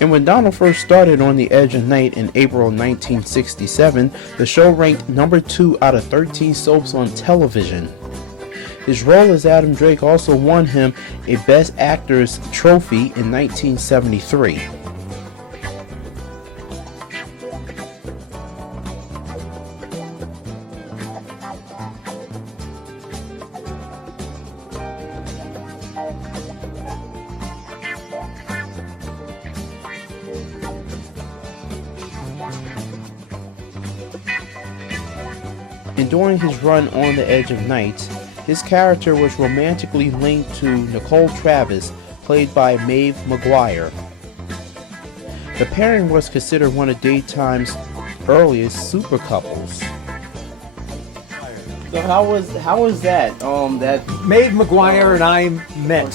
And when Donald first started on The Edge of Night in April 1967, the show ranked number 2 out of 13 soaps on television. His role as Adam Drake also won him a Best Actor's trophy in 1973. And during his run on The Edge of Night, his character was romantically linked to Nicole Travis, played by Maeve McGuire. The pairing was considered one of daytime's earliest super couples. So how was that? Maeve McGuire and I met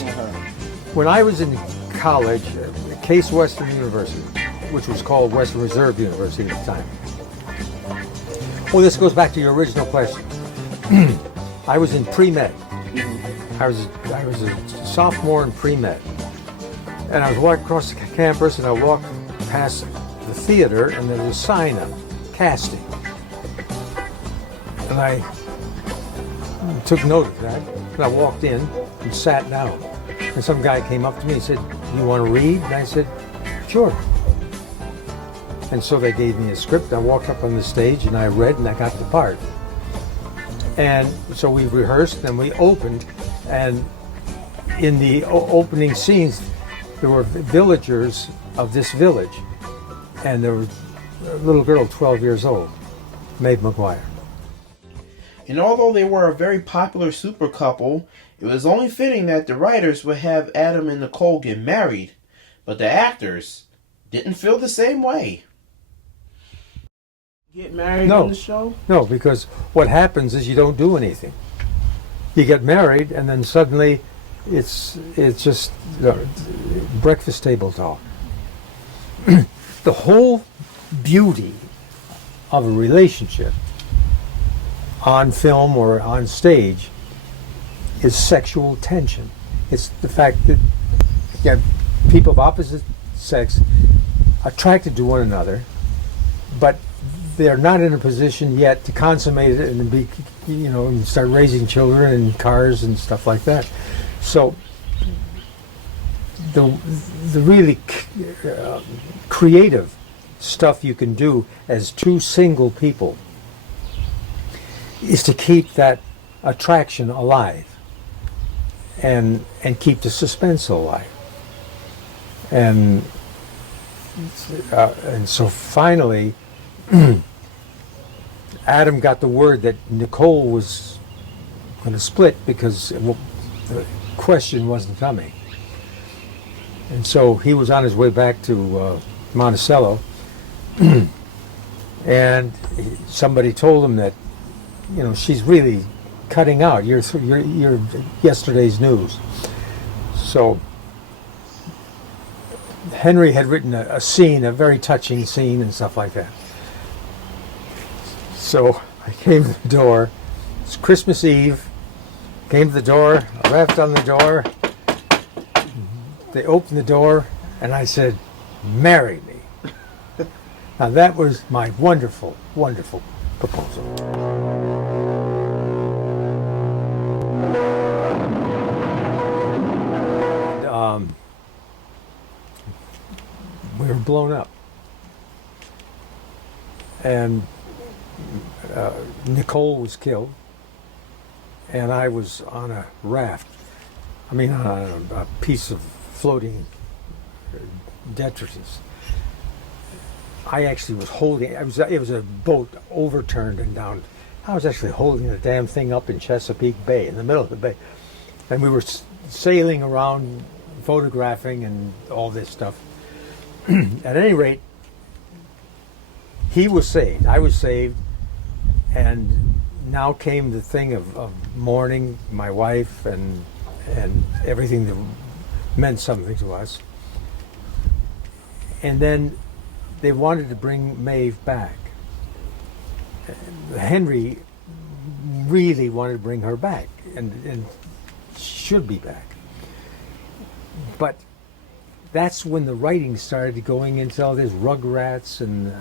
when I was in college at Case Western University, which was called Western Reserve University at the time. Well, this goes back to your original question. I was in pre-med. I was a sophomore in pre-med. And I was walking across the campus and I walked past the theater and there was a sign up, casting. And I took note of that. And I walked in and sat down. And some guy came up to me and said, "You want to read?" And I said, "Sure." And so they gave me a script. I walked up on the stage and I read and I got the part. And so we rehearsed and we opened, and in the opening scenes there were villagers of this village, and there was a little girl 12 years old, Maeve McGuire. And although they were a very popular super couple, it was only fitting that the writers would have Adam and Nicole get married, but the actors didn't feel the same way. Get married on the show? No, because what happens is you don't do anything. You get married, and then suddenly it's just breakfast table talk. The whole beauty of a relationship on film or on stage is sexual tension. It's the fact that you have people of opposite sex attracted to one another, but they're not in a position yet to consummate it and be, and start raising children and cars and stuff like that. So the really creative stuff you can do as two single people is to keep that attraction alive and keep the suspense alive. And so finally, Adam got the word that Nicole was going to split because the question wasn't coming. And so he was on his way back to Monticello, and somebody told him that, she's really cutting out. You're yesterday's news. So Henry had written a scene, a very touching scene and stuff like that. So I came to the door. It's Christmas Eve. Came to the door. I rapped on the door. They opened the door, and I said, "Marry me." Now that was my wonderful, wonderful proposal. And, we were blown up. And Nicole was killed, and I was on a raft. On a piece of floating detritus. I actually was holding. It was a boat overturned and down. I was actually holding the damn thing up in Chesapeake Bay, in the middle of the bay, and we were sailing around, photographing and all this stuff. At any rate, he was saved. I was saved. And now came the thing of mourning my wife and everything that meant something to us. And then they wanted to bring Maeve back. Henry really wanted to bring her back, and should be back. But that's when the writing started going into all this Rugrats and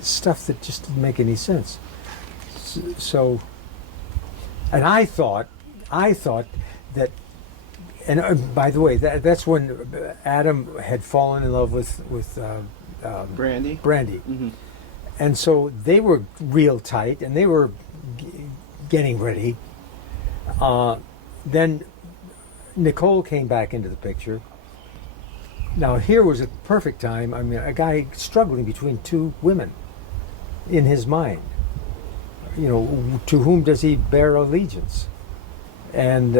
stuff that just didn't make any sense. So, and I thought that, and by the way, that's when Adam had fallen in love with Brandy. Brandy, Mm-hmm. and so they were real tight, and they were getting ready. Then Nicole came back into the picture. Now here was a perfect time. I mean, a guy struggling between two women in his mind. You know, to whom does he bear allegiance? And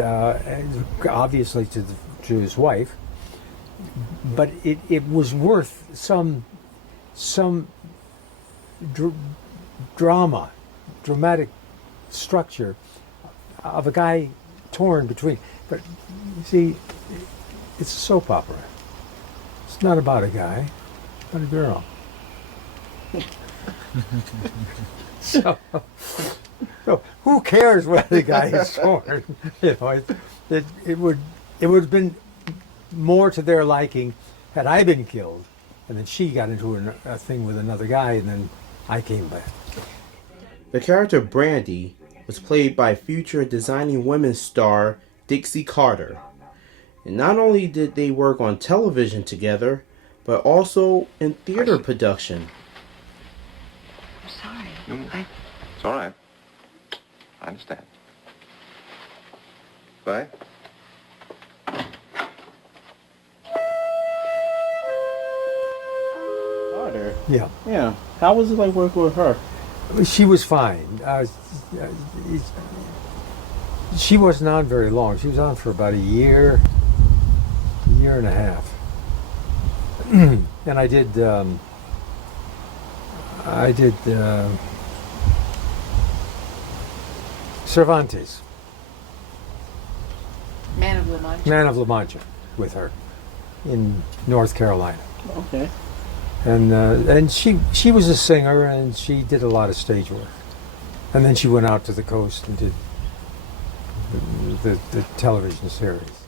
obviously to his wife. But it was worth some dramatic structure of a guy torn between. But you see, it's a soap opera. It's not about a guy, it's about a girl. So who cares whether the guy is torn? You know, it would have been more to their liking had I been killed, and then she got into a thing with another guy, and then I came back. The character Brandy was played by future Designing Women star Dixie Carter. And not only did they work on television together, but also in theater production. I'm sorry. It's all right. I understand. Bye. Carter? Yeah. Yeah. How was it like working with her? She was fine. She wasn't on very long. She was on for about a year and a half. And I did Cervantes, Man of La Mancha. Man of La Mancha, with her in North Carolina. Okay. And she was a singer, and she did a lot of stage work. And then she went out to the coast and did the television series.